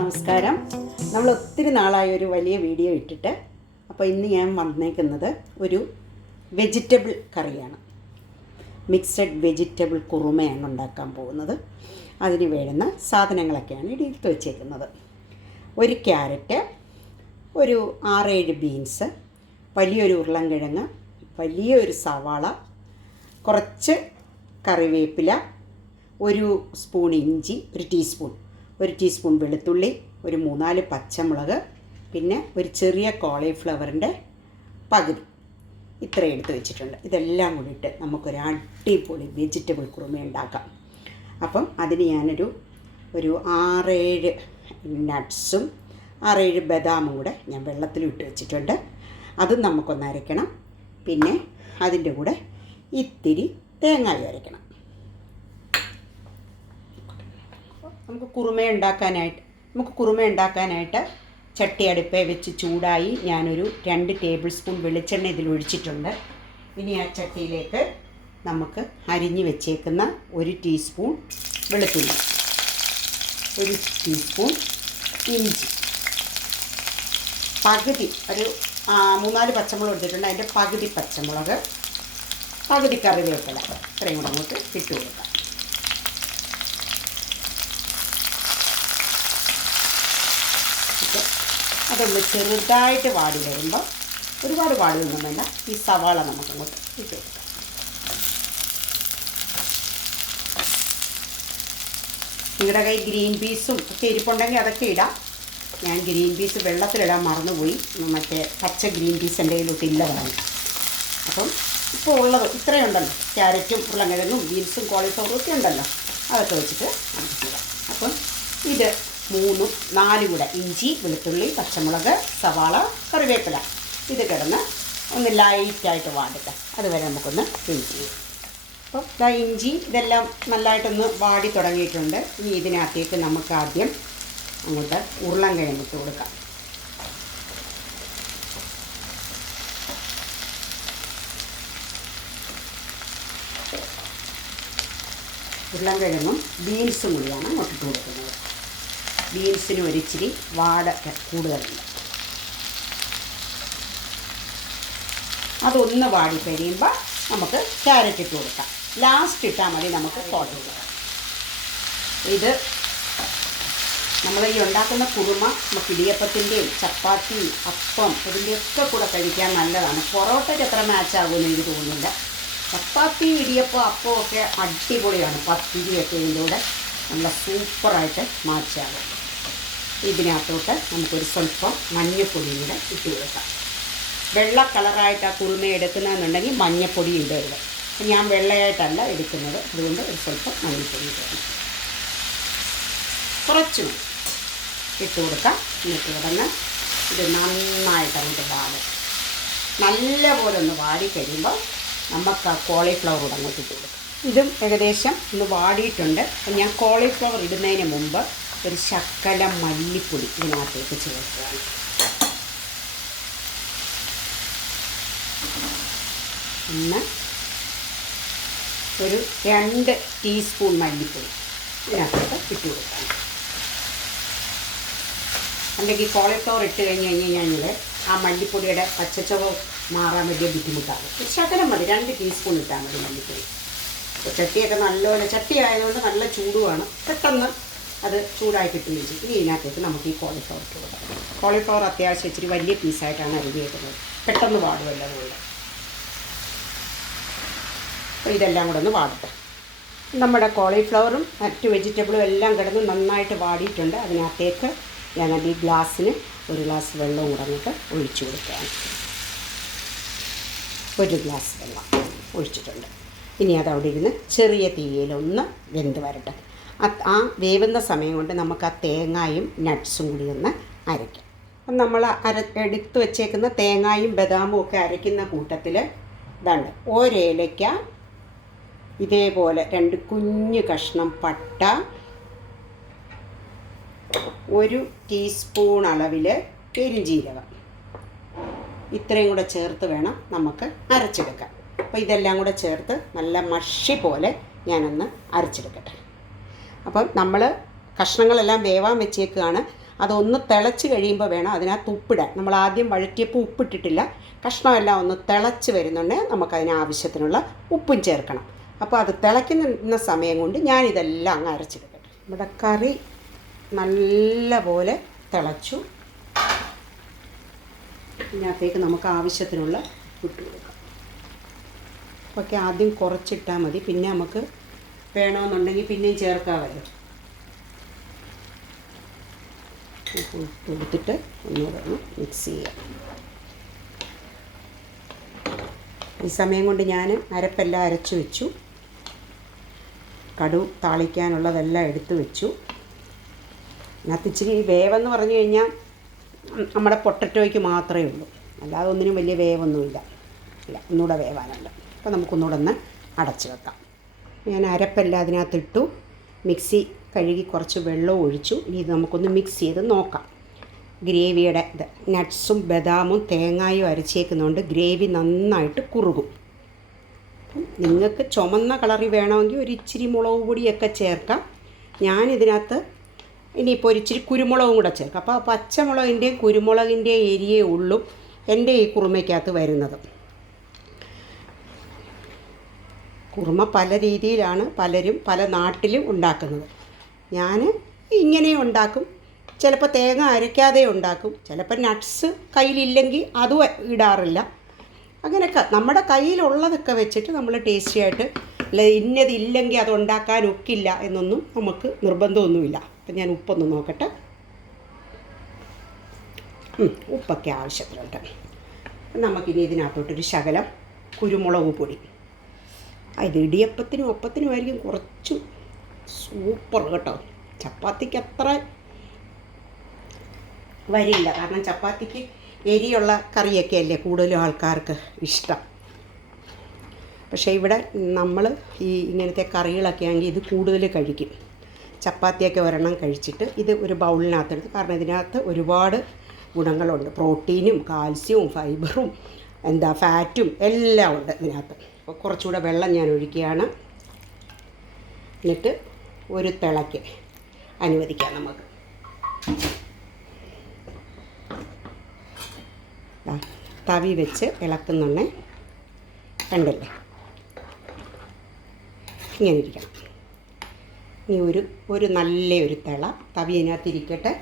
നമസ്കാരം. നമ്മൾ ഒത്തിരി നാളായി ഒരു വലിയ വീഡിയോ ഇട്ടിട്ട്. അപ്പോൾ ഇന്ന് ഞാൻ വന്നേക്കുന്നത് ഒരു വെജിറ്റബിൾ കറിയാണ്. മിക്സഡ് വെജിറ്റബിൾ കുറുമയാണ് ഉണ്ടാക്കാൻ പോകുന്നത്. അതിന് വേണ്ടുന്ന സാധനങ്ങളൊക്കെയാണ് എടുത്ത് വെച്ചേക്കുന്നത്. ഒരു ക്യാരറ്റ്, ഒരു 6-7 ബീൻസ്, വലിയൊരു ഉരുളൻകിഴങ്ങ്, വലിയൊരു സവാള, കുറച്ച് കറിവേപ്പില, ഒരു സ്പൂൺ ഇഞ്ചി, ഒരു ടീസ്പൂൺ വെളുത്തുള്ളി, ഒരു 3-4 പച്ചമുളക്, പിന്നെ ഒരു ചെറിയ കോളിഫ്ലവറിൻ്റെ പകുതി, ഇത്രയും എടുത്ത് വെച്ചിട്ടുണ്ട്. ഇതെല്ലാം കൂടിയിട്ട് നമുക്കൊരു അടിപൊളി വെജിറ്റബിൾ കുറുമ ഉണ്ടാക്കാം. അപ്പം അതിന് ഞാനൊരു 6-7 നട്ട്സും 6-7 ബദാമും കൂടെ ഞാൻ വെള്ളത്തിലിട്ട് വെച്ചിട്ടുണ്ട്. അതും നമുക്കൊന്ന് അരയ്ക്കണം. പിന്നെ അതിൻ്റെ കൂടെ ഇത്തിരി തേങ്ങായി അരയ്ക്കണം. നമുക്ക് കുറുമ ഉണ്ടാക്കാനായിട്ട് ചട്ടി അടുപ്പേ വെച്ച് ചൂടായി ഞാനൊരു 2 ടേബിൾ സ്പൂൺ വെളിച്ചെണ്ണ ഇതിൽ ഒഴിച്ചിട്ടുണ്ട്. ഇനി ആ ചട്ടിയിലേക്ക് നമുക്ക് അരിഞ്ഞ് വെച്ചേക്കുന്ന 1 ടീസ്പൂൺ വെളുത്തുള്ളി, 1 ടീസ്പൂൺ ഇഞ്ചി, പകുതി ഒരു 3-4 പച്ചമുളക് എടുത്തിട്ടുണ്ട്. അതിൻ്റെ പകുതി പച്ചമുളക്, പകുതി കറിവേപ്പില, ഇത്രയും കൂടെ അങ്ങോട്ട് ഇട്ട് കൊടുക്കാം. അതൊന്ന് ചെറുതായിട്ട് വാടി വരുമ്പോൾ, ഒരുപാട് വാടിയൊന്നും വേണ്ട, ഈ സവാള നമുക്കങ്ങോട്ട് ഇട്ട് കൊടുക്കാം. നിങ്ങളുടെ കയ്യിൽ ഗ്രീൻ പീസും ഒക്കെ ഇരിപ്പുണ്ടെങ്കിൽ അതൊക്കെ ഇടാം. ഞാൻ ഗ്രീൻ പീസ് വെള്ളത്തിലിടാൻ മറന്നുപോയി. മറ്റേ പച്ച ഗ്രീൻ പീസ് എൻ്റെ കയ്യിലോട്ട് ഇല്ലതാണ്. അപ്പം ഇപ്പോൾ ഉള്ളത് ഇത്രയും ഉണ്ടല്ലോ, ക്യാരറ്റും ഉരുളൻകിഴങ്ങും ബീൻസും കോളിഫ്ലവറും ഒക്കെ ഉണ്ടല്ലോ, അതൊക്കെ വെച്ചിട്ട് നമുക്ക് ചെയ്യാം. അപ്പം ഇത് 3-4 കൂടെ ഇഞ്ചി, വെളുത്തുള്ളി, പച്ചമുളക്, സവാള, കറിവേപ്പില, ഇത് കിടന്ന് ഒന്ന് ലൈറ്റായിട്ട് വാടട്ടെ. അതുവരെ നമുക്കൊന്ന് വെയിറ്റ് ചെയ്യാം. അപ്പം ഇഞ്ചി ഇതെല്ലാം നല്ലതായിട്ടൊന്ന് വാടി തുടങ്ങിയിട്ടുണ്ട്. ഇനി ഇതിനകത്തേക്ക് നമുക്ക് ആദ്യം അങ്ങോട്ട് ഉരുളൻകിഴങ്ങ് ഇട്ട് കൊടുക്കാം. ഉരുളൻകിഴങ്ങും ബീൻസും കൂടിയാണ് അങ്ങോട്ട് ഇട്ട് കൊടുക്കുന്നത്. ബീൻസിന് ഒരിച്ചിരി വാട കൂടുതലുണ്ട്. അതൊന്ന് വാടി കഴിയുമ്പോൾ നമുക്ക് ക്യാരറ്റ് ഇട്ട് കൊടുക്കാം. ലാസ്റ്റ് ഇട്ടാൽ മതി നമുക്ക് സോൾട്ട് കൊടുക്കാം. ഇത് നമ്മൾ ഈ ഉണ്ടാക്കുന്ന കുറുമ നമുക്ക് ഇടിയപ്പത്തിൻ്റെയും ചപ്പാത്തി, അപ്പം, ഇതിൻ്റെയൊക്കെ കൂടെ കഴിക്കാൻ നല്ലതാണ്. പൊറോട്ടയ്ക്ക് എത്ര മാച്ചാകുമെന്ന് എനിക്ക് തോന്നുന്നില്ല. ചപ്പാത്തി, ഇടിയപ്പം, അപ്പം ഒക്കെ അടിപൊളിയാണ്. പത്തിരിയൊക്കെ ഇതിൻ്റെ കൂടെ നല്ല സൂപ്പറായിട്ട് മാച്ചാകും. ഇതിനകത്തോട്ട് നമുക്കൊരു സ്വല്പം മഞ്ഞൾപ്പൊടി കൂടെ ഇട്ട് കൊടുക്കാം. വെള്ള കളറായിട്ട് ആ കുറുമ എടുക്കുന്നതെന്നുണ്ടെങ്കിൽ മഞ്ഞൾപ്പൊടി ഇടരുത്. ഞാൻ വെള്ളയായിട്ടല്ല എടുക്കുന്നത്, അതുകൊണ്ട് ഒരു സ്വല്പം മഞ്ഞൾപ്പൊടി ഇടണം. കുറച്ച് ഇട്ട് കൊടുക്കാം. എന്നിട്ട് കിടന്ന് ഇത് നന്നായിട്ട് അങ്ങോട്ട് വാടും. നല്ലപോലെ ഒന്ന് വാടിക്കഴിയുമ്പോൾ നമുക്ക് ആ കോളിഫ്ലവർ കൂടെ അങ്ങോട്ട് ഇട്ട് കൊടുക്കാം. ഇതും ഏകദേശം ഒന്ന് വാടിയിട്ടുണ്ട്. ഞാൻ കോളിഫ്ലവർ ഇടുന്നതിന് മുമ്പ് ഒരു ശകലം മല്ലിപ്പൊടി ഇതിനകത്തേക്ക് ചേർക്കുകയാണ്. പിന്നെ ഒരു 2 ടീസ്പൂൺ മല്ലിപ്പൊടി ഇതിനകത്തേക്ക് ഇട്ട് കൊടുക്കാം. അല്ലെങ്കിൽ കോളിഫ്ലവർ ഇട്ട് കഴിഞ്ഞാൽ ആ മല്ലിപ്പൊടിയുടെ പച്ചച്ചുവ മാറാൻ വലിയ ബുദ്ധിമുട്ടാകും. ഒരു ശകലം മതി, 2 ടീസ്പൂൺ ഇട്ടാൽ മതി മല്ലിപ്പൊടി. അപ്പോൾ ചട്ടിയൊക്കെ നല്ലപോലെ, ചട്ടി ആയതുകൊണ്ട് നല്ല ചൂടുമാണ്, പെട്ടെന്ന് അത് ചൂടായി കിട്ടുകയും ചെയ്യും. ഇനി ഇതിനകത്തേക്ക് നമുക്ക് ഈ കോളിഫ്ലവർ ഇട്ട് കൊടുക്കാം. കോളിഫ്ലവർ അത്യാവശ്യം ഇച്ചിരി വലിയ പീസായിട്ടാണ് അരിഞ്ഞേക്കുന്നത്, പെട്ടെന്ന് വാടുമല്ലോ അതുകൊണ്ട്. അപ്പോൾ ഇതെല്ലാം കൂടെ ഒന്ന് വാടട്ടെ. നമ്മുടെ കോളിഫ്ലവറും മറ്റ് വെജിറ്റബിളും എല്ലാം കിടന്ന് നന്നായിട്ട് വാടിയിട്ടുണ്ട്. അതിനകത്തേക്ക് ഞാനത് ഈ ഗ്ലാസ്സിന് 1 ഗ്ലാസ് വെള്ളവും കൂടെ അങ്ങോട്ട് ഒഴിച്ചു കൊടുക്കുകയാണ്. 1 ഗ്ലാസ് വെള്ളം ഒഴിച്ചിട്ടുണ്ട്. ഇനി അതവിടെ ഇരുന്ന് ചെറിയ തീയിലൊന്ന് വെന്ത് വരട്ടെ. ആ വേവുന്ന സമയം കൊണ്ട് നമുക്ക് ആ തേങ്ങായും നട്ട്സും കൂടി ഒന്ന് അരയ്ക്കാം. അപ്പം നമ്മൾ എടുത്ത് വെച്ചേക്കുന്ന തേങ്ങായും ബദാമും ഒക്കെ അരയ്ക്കുന്ന കൂട്ടത്തിൽ ഇതാണ്ട് ഒരേലയ്ക്ക, ഇതേപോലെ 2 കുഞ്ഞ് കഷ്ണം പട്ട, 1 ടീസ്പൂൺ അളവിൽ പെരുംജീരകം, ഇത്രയും കൂടെ ചേർത്ത് വേണം നമുക്ക് അരച്ചെടുക്കാൻ. അപ്പോൾ ഇതെല്ലാം കൂടെ ചേർത്ത് നല്ല മഷി പോലെ ഞാനൊന്ന് അരച്ചെടുക്കട്ടെ. അപ്പം നമ്മൾ കഷ്ണങ്ങളെല്ലാം വേവാൻ വെച്ചേക്കുകയാണ്. അതൊന്ന് തിളച്ച് കഴിയുമ്പോൾ വേണം അതിനകത്ത് ഉപ്പിടാൻ. നമ്മൾ ആദ്യം വഴറ്റിയപ്പോൾ ഉപ്പിട്ടിട്ടില്ല. കഷ്ണമെല്ലാം ഒന്ന് തിളച്ച് വരുന്നുണ്ടെങ്കിൽ നമുക്കതിന് ആവശ്യത്തിനുള്ള ഉപ്പും ചേർക്കണം. അപ്പോൾ അത് തിളയ്ക്കുന്ന സമയം കൊണ്ട് ഞാനിതെല്ലാം അങ്ങ് അരച്ചെടുക്കട്ടെ. നമ്മുടെ കറി നല്ല പോലെ തിളച്ചു. ഇതിനകത്തേക്ക് നമുക്ക് ആവശ്യത്തിനുള്ള ഉപ്പ് കൊടുക്കാം. ഒക്കെ ആദ്യം കുറച്ചിട്ടാൽ മതി, പിന്നെ നമുക്ക് വേണമെന്നുണ്ടെങ്കിൽ പിന്നെയും ചേർക്കാമല്ലോ. ഉപ്പ് കൊടുത്തിട്ട് ഒന്നുകൂടെ ഒന്ന് മിക്സ് ചെയ്യാം. ഈ സമയം കൊണ്ട് ഞാൻ അരപ്പെല്ലാം അരച്ച് വെച്ചു. കടുക് താളിക്കാനുള്ളതെല്ലാം എടുത്തു വെച്ചു. അതിനകത്ത് ഇച്ചിരി വേവെന്ന് പറഞ്ഞു കഴിഞ്ഞാൽ നമ്മുടെ പൊട്ടറ്റോയ്ക്ക് മാത്രമേ ഉള്ളൂ, അല്ലാതെ ഒന്നിനും വലിയ വേവൊന്നുമില്ല. ഒന്നുകൂടെ വേവാനുണ്ട്. അപ്പോൾ നമുക്കൊന്നുകൂടെ ഒന്ന് അടച്ച് വെക്കാം. ഞാൻ അരപ്പെല്ലാം അതിനകത്തിട്ടു. മിക്സി കഴുകി കുറച്ച് വെള്ളവും ഒഴിച്ചു. ഇനി ഇത് നമുക്കൊന്ന് മിക്സ് ചെയ്ത് നോക്കാം. ഗ്രേവിയുടെ ഇത് നട്ട്സും ബദാമും തേങ്ങായും അരച്ചേക്കുന്നതുകൊണ്ട് ഗ്രേവി നന്നായിട്ട് കുറുകും. നിങ്ങൾക്ക് ചുമന്ന കളറി വേണമെങ്കിൽ ഒരു ഇച്ചിരി മുളക് പൊടിയൊക്കെ ചേർക്കാം. ഞാനിതിനകത്ത് ഇനിയിപ്പോൾ ഒരു ഇച്ചിരി കുരുമുളകും കൂടെ ചേർക്കാം. അപ്പോൾ ആ പച്ചമുളകിൻ്റെയും കുരുമുളകിൻ്റെയും എരിയേ ഉള്ളൂ എൻ്റെ ഈ കുറുമയ്ക്കകത്ത് വരുന്നത്. കുറുമ പല രീതിയിലാണ് പലരും പല നാട്ടിലും ഉണ്ടാക്കുന്നത്. ഞാൻ ഇങ്ങനെ ഉണ്ടാക്കും. ചിലപ്പോൾ തേങ്ങ അരയ്ക്കാതെ ഉണ്ടാക്കും. ചിലപ്പോൾ നട്ട്സ് കയ്യിലില്ലെങ്കിൽ അതും ഇടാറില്ല. അങ്ങനെയൊക്കെ നമ്മുടെ കയ്യിലുള്ളതൊക്കെ വെച്ചിട്ട് നമ്മൾ ടേസ്റ്റി ആയിട്ട്, അല്ല ഇന്നതില്ലെങ്കിൽ അത് ഉണ്ടാക്കാനൊക്കില്ല എന്നൊന്നും നമുക്ക് നിർബന്ധമൊന്നുമില്ല. അപ്പം ഞാൻ ഉപ്പൊന്ന് നോക്കട്ടെ. ഉപ്പൊക്കെ ആവശ്യത്തിനുണ്ട്. നമുക്കിനി ഇതിനകത്തോട്ടൊരു ശകലം കുരുമുളക് പൊടി. ഇത് ഇടിയപ്പത്തിനും ഒപ്പത്തിനുമായിരിക്കും കുറച്ച് സൂപ്പർ കേട്ടോ. ചപ്പാത്തിക്ക് അത്ര വരില്ല, കാരണം ചപ്പാത്തിക്ക് എരിയുള്ള കറിയൊക്കെ അല്ലേ കൂടുതലും ആൾക്കാർക്ക് ഇഷ്ടം. പക്ഷേ ഇവിടെ നമ്മൾ ഈ ഇങ്ങനത്തെ കറികളൊക്കെ ആണെങ്കിൽ ഇത് കൂടുതൽ കഴിക്കും. ചപ്പാത്തിയൊക്കെ ഒരെണ്ണം കഴിച്ചിട്ട് ഇത് ഒരു ബൗളിനകത്തെടുത്ത്, കാരണം ഇതിനകത്ത് ഒരുപാട് ഗുണങ്ങളുണ്ട്. പ്രോട്ടീനും കാൽസ്യവും ഫൈബറും ഫാറ്റും എല്ലാം ഉണ്ട് ഇതിനകത്ത്. അപ്പോൾ കുറച്ചുകൂടെ വെള്ളം ഞാൻ ഒഴിക്കുകയാണ്. എന്നിട്ട് ഒരു തിളയ്ക്ക് അനുവദിക്കാം നമുക്ക്. തവി വെച്ച് ഇളക്കുന്നുണ്ടേ, കണ്ടില്ലേ, ഇങ്ങനെ ഇരിക്കണം. ഇനി ഒരു നല്ലൊരു തിള തവി അതിനകത്തിരിക്കട്ടെ.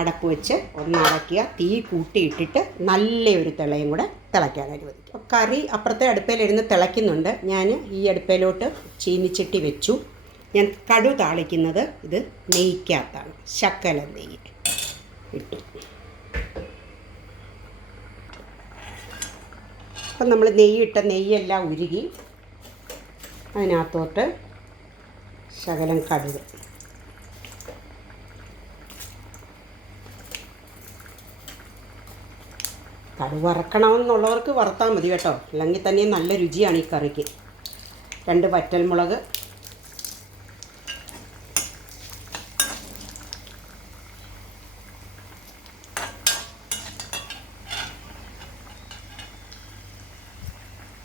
അടപ്പ് വെച്ച് ഒന്ന് അടയ്ക്കുക. തീ കൂട്ടിയിട്ടിട്ട് നല്ലൊരു തിളയും കൂടെ തിളയ്ക്കാൻ അനുവദിക്കും. കറി അപ്പുറത്തെ അടുപ്പയിലിരുന്ന് തിളയ്ക്കുന്നുണ്ട്. ഞാൻ ഈ അടുപ്പയിലോട്ട് ചീനിച്ചട്ടി വെച്ചു. ഞാൻ കടുക് താളിക്കുന്നത് ഇത് നെയ്ക്കകത്താണ്. ശകലം നെയ്യ് ഇട്ടു. അപ്പം നമ്മൾ നെയ്യിട്ട നെയ്യെല്ലാം ഉരുകി അതിനകത്തോട്ട് ശകലം കടുക്, കടുക് വറക്കണമെന്നുള്ളവർക്ക് വറുത്താൽ മതി കേട്ടോ, അല്ലെങ്കിൽ തന്നെ നല്ല രുചിയാണ് ഈ കറിക്ക്. 2 വറ്റൽമുളക്,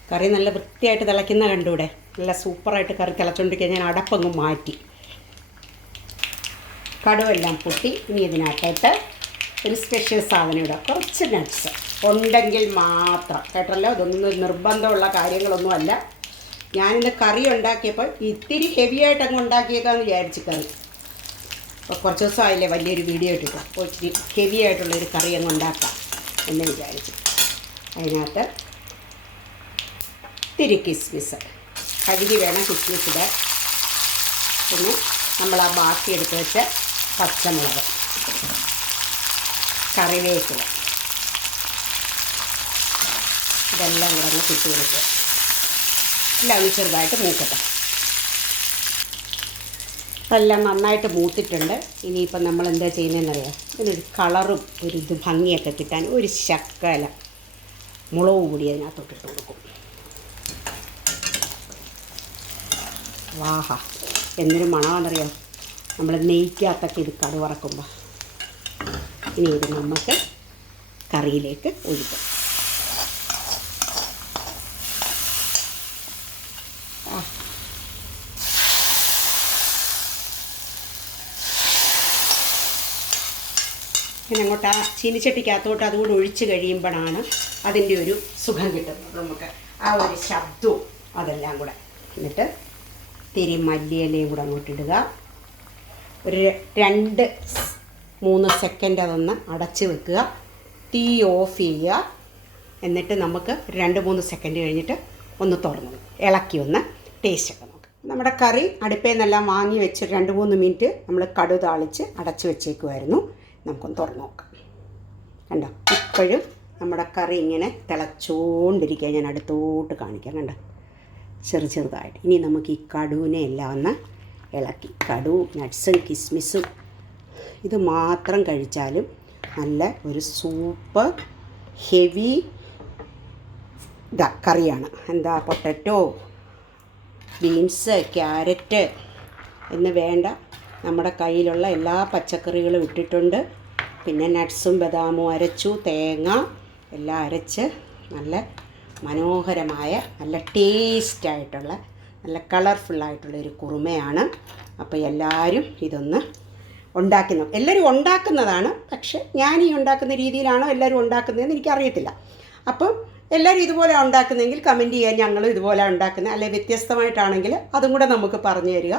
കറി നല്ല വൃത്തിയായിട്ട് തിളയ്ക്കുന്ന കണ്ടൂടെ. നല്ല സൂപ്പറായിട്ട് കറി തിളച്ചുകൊണ്ടിരിക്കുക. ഞാൻ അടപ്പങ്ങ് മാറ്റി. കടുവെല്ലാം പൊട്ടി. ഇനി ഇതിനകത്തോട്ട് ഒരു സ്പെഷ്യൽ സാധനം ഇടുക. കുറച്ച് നട്ട്സ് ഉണ്ടെങ്കിൽ മാത്രം കേട്ടല്ലോ. ഇതൊന്നും നിർബന്ധമുള്ള കാര്യങ്ങളൊന്നുമല്ല. ഞാനിന്ന് കറി ഉണ്ടാക്കിയപ്പോൾ ഇത്തിരി ഹെവി ആയിട്ട് അങ്ങ് ഉണ്ടാക്കിയേക്കാമെന്ന് വിചാരിച്ചു കറി. അപ്പോൾ കുറച്ച് ദിവസമായില്ലേ വലിയൊരു വീഡിയോ ഇട്ടിട്ട്. അപ്പോൾ ഇത്തിരി ഹെവി ആയിട്ടുള്ളൊരു കറി അങ്ങ് ഉണ്ടാക്കാം എന്ന് വിചാരിച്ചു. അതിനകത്ത് ഇത്തിരി കിസ്മിസ് കഴുകി വേണം കിസ്മിസ് ഇടാൻ. പിന്നെ നമ്മൾ ആ ബാക്കി എടുത്ത് വെച്ച പച്ചമുളക്, കറിവേപ്പില, ഇതെല്ലാം കൂടെ ഒന്ന് ഇട്ട് കൊടുക്കുക. എല്ലാം ഒന്ന് ചെറുതായിട്ട് മൂക്കട്ടെ. അതെല്ലാം നന്നായിട്ട് മൂത്തിട്ടുണ്ട്. ഇനിയിപ്പം നമ്മൾ എന്താ ചെയ്യുന്നതെന്നറിയാം, ഇതിനൊരു കളറും ഒരു ഭംഗിയൊക്കെ കിട്ടാൻ ഒരു ശകല മുളക് പൊടി അതിനകത്തോട്ടിട്ട് കൊടുക്കും. വാഹ, എന്തൊരു മണമാണെന്നറിയാം നമ്മൾ നെയ്ക്കകത്തൊക്കെ ഇത് കടുക് വറക്കുമ്പോൾ. ഇനി ഇത് നമുക്ക് കറിയിലേക്ക് ഒഴിക്കാം. പിന്നെ അങ്ങോട്ട് ആ ചീനിച്ചട്ടിക്കകത്തോട്ട് അതുകൂടെ ഒഴിച്ച് കഴിയുമ്പോഴാണ് അതിൻ്റെ ഒരു സുഖം കിട്ടുന്നത് നമുക്ക്. ആ ഒരു ശബ്ദവും അതെല്ലാം കൂടെ. എന്നിട്ട് തിരി മല്ലിയിലയും കൂടെ അങ്ങോട്ട് ഇടുക. ഒരു 2-3 സെക്കൻഡ് അതൊന്ന് അടച്ച് വെക്കുക. തീ ഓഫ് ചെയ്യുക. എന്നിട്ട് നമുക്ക് 2-3 സെക്കൻഡ് കഴിഞ്ഞിട്ട് ഒന്ന് തുറന്നു ഇളക്കി ഒന്ന് ടേസ്റ്റ് ഒക്കെ നോക്കാം. നമ്മുടെ കറി അടുപ്പയിൽ നിന്നെല്ലാം വാങ്ങി വെച്ച് 2-3 മിനിറ്റ് നമ്മൾ കടുക് താളിച്ച് അടച്ച് വെച്ചേക്കുമായിരുന്നു. നമുക്കൊന്ന് തുറന്ന് നോക്കാം. കണ്ടോ, ഇപ്പോഴും നമ്മുടെ കറി ഇങ്ങനെ തിളച്ചുകൊണ്ടിരിക്കുക. ഞാൻ അടുത്തോട്ട് കാണിക്കാം. കണ്ടോ, ചെറുതായിട്ട്. ഇനി നമുക്ക് ഈ കടുവിനെ എല്ലാം ഒന്ന് ഇളക്കി, കടുവും നട്ട്സും കിസ്മിസും ഇത് മാത്രം കഴിച്ചാലും നല്ല ഒരു സൂപ്പർ ഹെവി കറിയാണ്. എന്താ, പൊട്ടറ്റോ, ബീൻസ്, ക്യാരറ്റ് എന്ന് വേണ്ട, നമ്മുടെ കയ്യിലുള്ള എല്ലാ പച്ചക്കറികളും ഇട്ടിട്ടുണ്ട്. പിന്നെ നട്ട്സും ബദാമും അരച്ചു, തേങ്ങ എല്ലാം അരച്ച് നല്ല മനോഹരമായ നല്ല ടേസ്റ്റായിട്ടുള്ള നല്ല കളർഫുള്ളായിട്ടുള്ളൊരു കുറുമയാണ്. അപ്പോൾ എല്ലാവരും ഇതൊന്ന് എല്ലാവരും ഉണ്ടാക്കുന്നതാണ്. പക്ഷെ ഞാൻ ഈ ഉണ്ടാക്കുന്ന രീതിയിലാണോ എല്ലാവരും ഉണ്ടാക്കുന്നതെന്ന് എനിക്കറിയത്തില്ല. അപ്പം എല്ലാവരും ഇതുപോലെ ഉണ്ടാക്കുന്നതെങ്കിൽ കമൻറ്റ് ചെയ്യാൻ, ഞങ്ങളും ഇതുപോലെ ഉണ്ടാക്കുന്നത്, അല്ലെങ്കിൽ വ്യത്യസ്തമായിട്ടാണെങ്കിൽ അതും കൂടെ നമുക്ക് പറഞ്ഞു തരിക.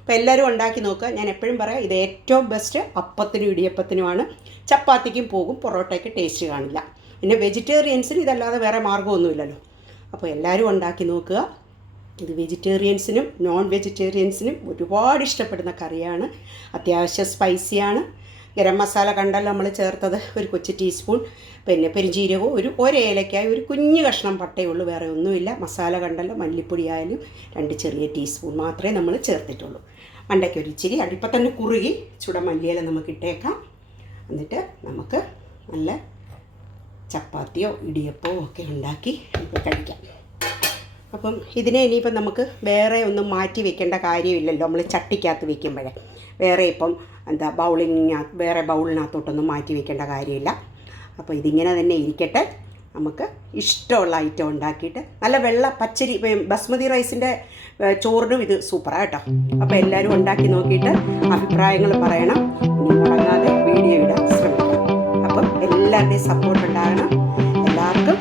അപ്പോൾ എല്ലാവരും ഉണ്ടാക്കി നോക്കുക. ഞാൻ എപ്പോഴും പറയാം, ഇത് ഏറ്റവും ബെസ്റ്റ് അപ്പത്തിനും ഇടിയപ്പത്തിനുമാണ്. ചപ്പാത്തിക്കും പോകും, പൊറോട്ടയ്ക്ക് ടേസ്റ്റ് കാണില്ല. പിന്നെ വെജിറ്റേറിയൻസിന് ഇതല്ലാതെ വേറെ മാർഗ്ഗമൊന്നുമില്ലല്ലോ. അപ്പോൾ എല്ലാവരും ഉണ്ടാക്കി നോക്കുക. ഇത് വെജിറ്റേറിയൻസിനും നോൺ വെജിറ്റേറിയൻസിനും ഒരുപാട് ഇഷ്ടപ്പെടുന്ന കറിയാണ്. അത്യാവശ്യം സ്പൈസിയാണ്. ഗരം മസാല കണ്ടല്ലോ നമ്മൾ ചേർത്തത്, ഒരു കൊച്ചു ടീസ്പൂൺ. പിന്നെ പെരുംജീരകവും ഒരു ഏലക്കായ, ഒരു കുഞ്ഞു കഷ്ണം പട്ടയുള്ളൂ, വേറെ ഒന്നുമില്ല. മസാല കണ്ടല്ലോ, മല്ലിപ്പൊടി ആയാലും 2 ചെറിയ ടീസ്പൂൺ മാത്രമേ നമ്മൾ ചേർത്തിട്ടുള്ളൂ. മണ്ടയ്ക്ക് ഒരു ഇച്ചിരി അടുപ്പം തന്നെ കുറുകി മല്ലിയില നമുക്ക് ഇട്ടേക്കാം. എന്നിട്ട് നമുക്ക് നല്ല ചപ്പാത്തിയോ ഇടിയപ്പോ ഒക്കെ ഉണ്ടാക്കി കഴിക്കാം. അപ്പം ഇതിനെ ഇനിയിപ്പം നമുക്ക് വേറെ ഒന്നും മാറ്റി വെക്കേണ്ട കാര്യമില്ലല്ലോ. നമ്മൾ ചട്ടിക്കകത്ത് വെക്കുമ്പോഴേ വേറെ ഇപ്പം വേറെ ബൗളിനകത്തോട്ടൊന്നും മാറ്റി വെക്കേണ്ട കാര്യമില്ല. അപ്പോൾ ഇതിങ്ങനെ തന്നെ ഇരിക്കട്ടെ. നമുക്ക് ഇഷ്ടമുള്ള ഐറ്റം ഉണ്ടാക്കിയിട്ട് നല്ല പച്ചരി ബസ്മതി റൈസിൻ്റെ ചോറിനും ഇത് സൂപ്പറാണ് കേട്ടോ. അപ്പോൾ എല്ലാവരും ഉണ്ടാക്കി നോക്കിയിട്ട് അഭിപ്രായങ്ങൾ പറയണം. ഇനി മുടങ്ങാതെ വീഡിയോ ഇടാൻ ശ്രമിക്കണം. അപ്പം എല്ലാവരുടെയും സപ്പോർട്ട് ഉണ്ടാകണം. എല്ലാവർക്കും